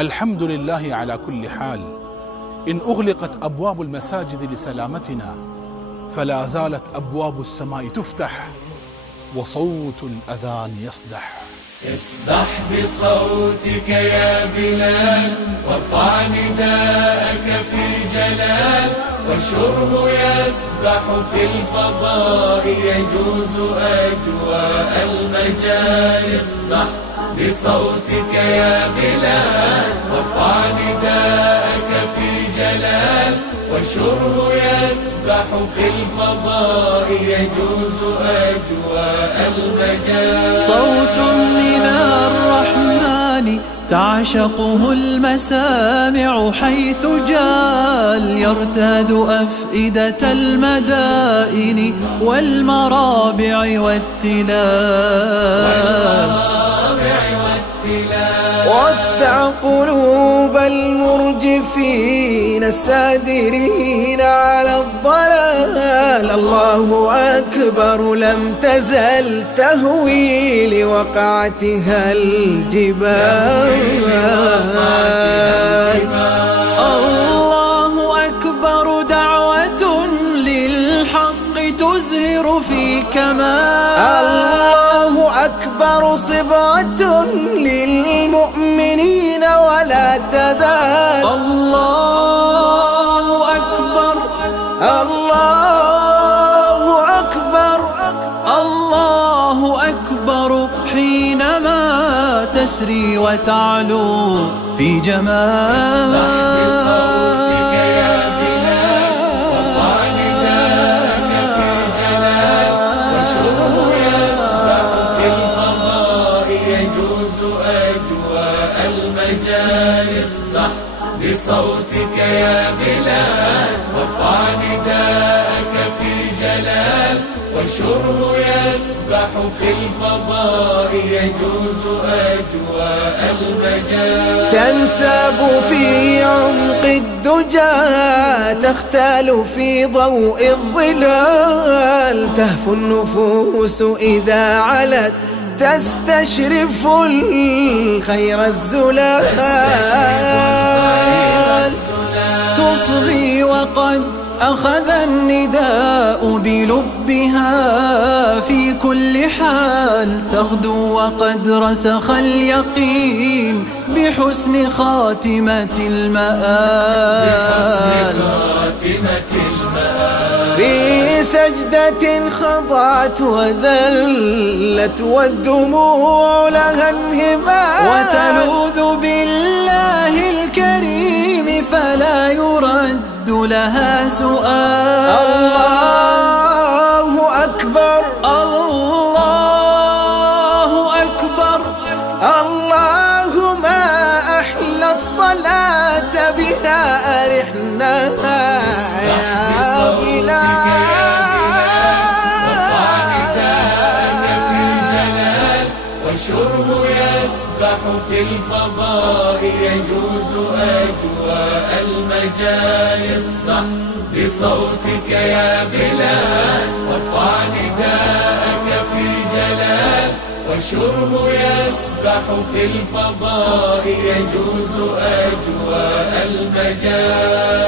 الحمد لله على كل حال. إن أغلقت أبواب المساجد لسلامتنا فلا زالت أبواب السماء تفتح وصوت الأذان يصدح. اصدح بصوتك يا بلال وارفع نداءك في جلال، وانشره يسبح في الفضاء يجوز أجواء المجال. اصدح بصوتك يا بلال وارفع نداءك في جلال، وانشره يسبح في الفضاء يجوز أجواء المجال. صوت من الرحمن تعشقه المسامع حيث جال، يرتاد أفئدة المدائن والمرابع والتلال. واصدع قلوب المرجفين السادرين على الضلال. الله أكبر لم تزل تهوي لوقعتها الجبال. الله أكبر دعوة للحق تزهر في كمال. الله أكبر صبغة للمؤمنين ولا تزال. الله أكبر الله أكبر الله أكبر حينما تسري وتعلو في جمال. اصدح بصوتك يا بلال وارفع نداءك في جلال، وانشره يسبح في الفضاء يجوز أجواء المجال. تنساب في عمق الدجى تختال في ضوء الظلال، تهفو النفوس إذا علت تستشرف الخير الزلال. تصغي وقد أخذ النداء بلبها في كل حال، تغدو وقد رسخ اليقين بحسن خاتمة المآل. في سجدة خضعت وذلت والدموع لها انهمال، وتلوذ بالله الكريم فلا يرد لها سؤال. الله أكبر الله أكبر الله ما أحلى الصلاة بها أرحنا يا بلال. وانشره يسبح في الفضاء يجوز أجواء المجال. اصدح بصوتك يا بلال وارفع نداءك في جلال، وانشره يسبح في الفضاء يجوز أجواء المجال.